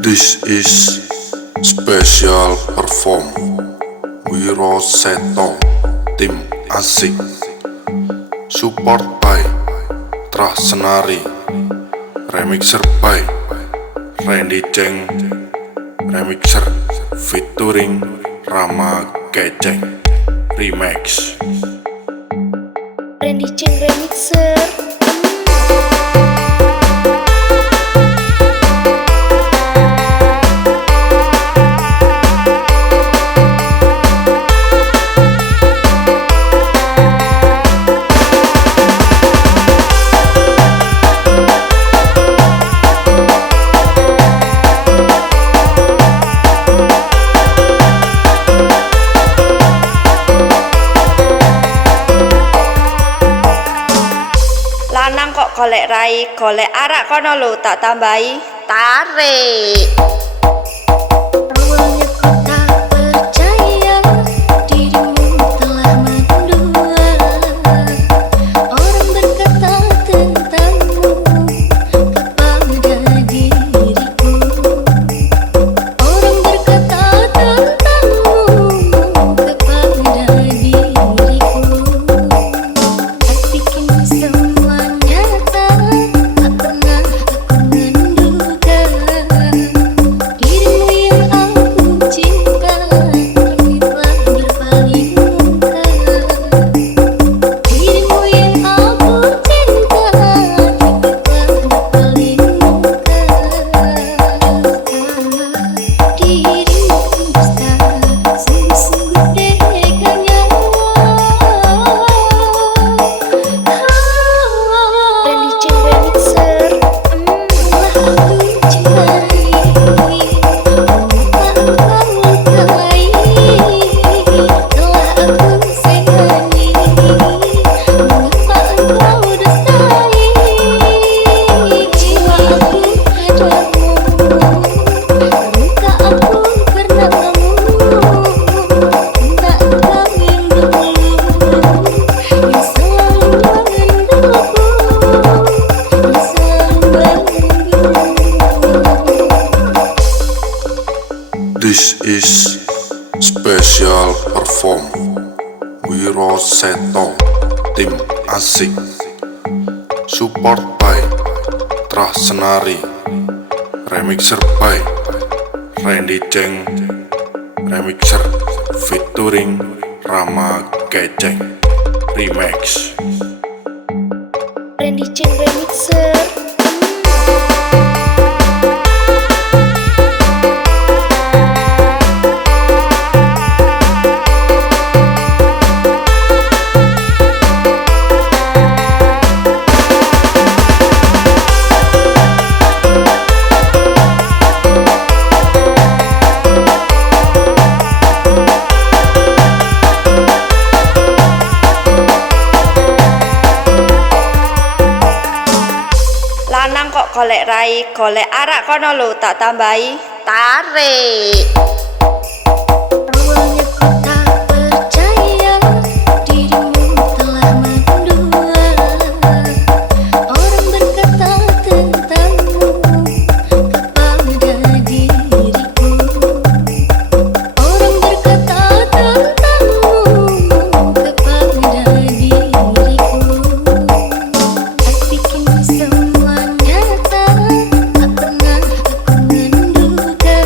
This is special perform Wiro Seto Tim Asik. Support by Trah Senari. Remixer by Randy Cheng. Remixer featuring Rama Keceng. Remix Randy Cheng Remixer. Lanang kok golek rai, golek arak kono lho, tak tambahi tarik. Awalnya ku tak percaya dirimu telah mendua. Orang berkata tentangmu kepada diriku. Orang berkata tentangmu kepada diriku. Tapi kini semua nyata, tak pernah aku menduga dirimu yang aku cinta kini telah berpaling muka. Dirimu yang aku cinta kini telah berpaling muka. Dirimu dusta, sungguh-sungguh dekanya. Randy Cheng Remixer. Telah aku cintai, telah aku lukai, telah aku sayangi. Mengapa engkau dustai jiwa aku padamu? Luka aku karenamu. Tak engkau yang dulu, yang selalu mengendaku, yang selalu menunggu. This is special perform Wiro Seto Tim Asik. Support by Trah Senari. Remixer by Randy Cheng. Remixer featuring Rama Keceng. Remix Randy Cheng Remixer. Lanang kok golek rai, golek arak kono lho, tak tambahi tarik. Awalnya ku tak percaya dirimu telah mendua. Orang berkata tentangmu kepada diriku. Orang berkata tentangmu kepada diriku. Tapi kini semua nyata, tak pernah aku menduga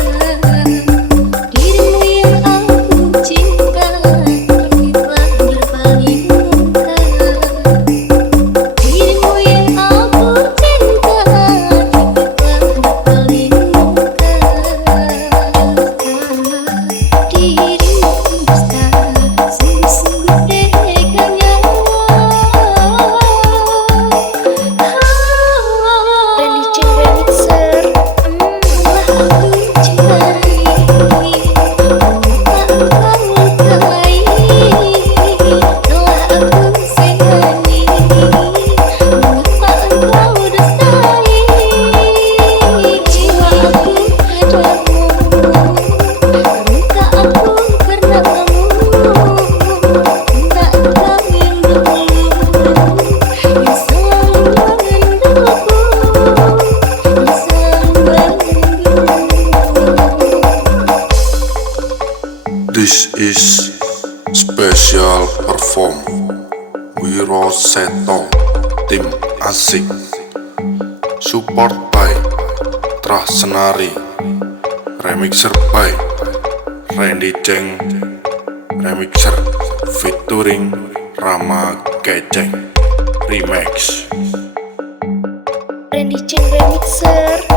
This is special perform Wiro Seto Tim Asik, support by Trah Senari, remixer by Randy Cheng, remixer featuring Rama Keceng, remix Randy Cheng remixer.